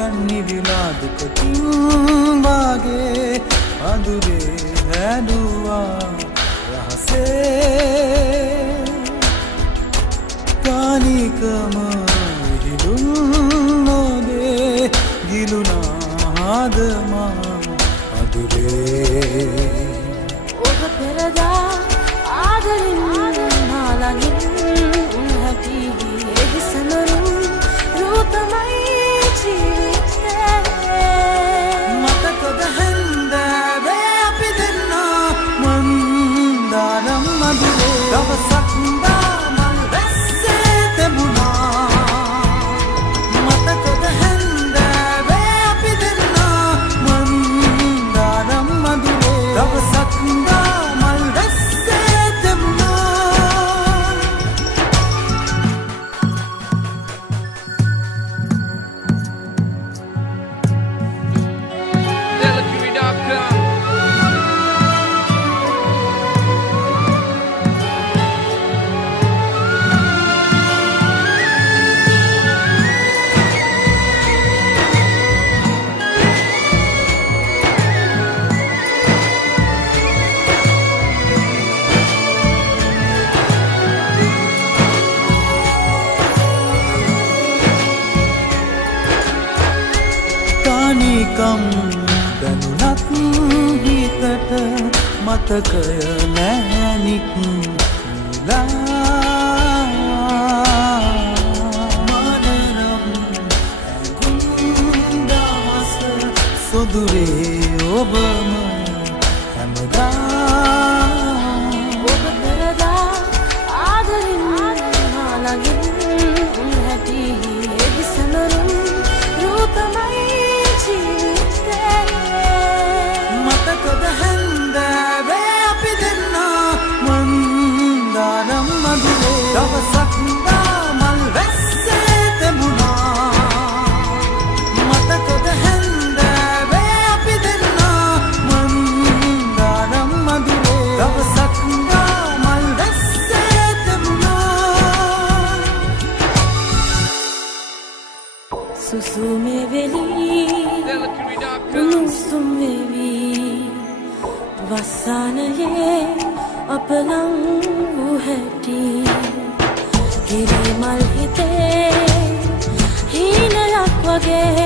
කන්නිවිලා දුකකින් වාගේ අඳුරේ හැදුවා රහසේ කානිකම විහිදුන් නොදේ ගිලුනා හදමා අඳුරේ ඔබ පෙරදා ආදරින් මාළඟින් උන්හැටි එහිසනරුන් රූතමයි ජීවිතේ මතකද හැන්දෑවේ අපි දෙන්නා මන්දානම් මధుරේ දවසක් දාමල් වැස්සේ තෙමුණා මතකද හැන්දෑවේ අපි දෙන්නා මන්දානම් මధుරේ දවසක් දාමල් වැස්සේ තෙමුණා නිකම් දැනුණත් හිතට මතකය නෑනික් නිලා මනරම් ඇගුම් දවස සොදුරේ ඔබම හැමදා ඔබ පෙරදා ආදරින් මාළඟින් උන්හැටි එහිසනරුන් රූතමයි මතකද හැන්දෑවේ අපි දෙන්නා මන්දානම් මధుරේ දවසක් දාමල් වැස්සේ තෙමුණා මතකද හැන්දෑවේ අපි දෙන්නා මන්දානම් මధుරේ දවසක් දාමල් වැස්සේ තෙමුණා සුසුමේ වෙලී උණුසුම් වෙවි වසානයේ අපලං වූ හැටි කිරිමල් හිතේ හීනයක් වගේ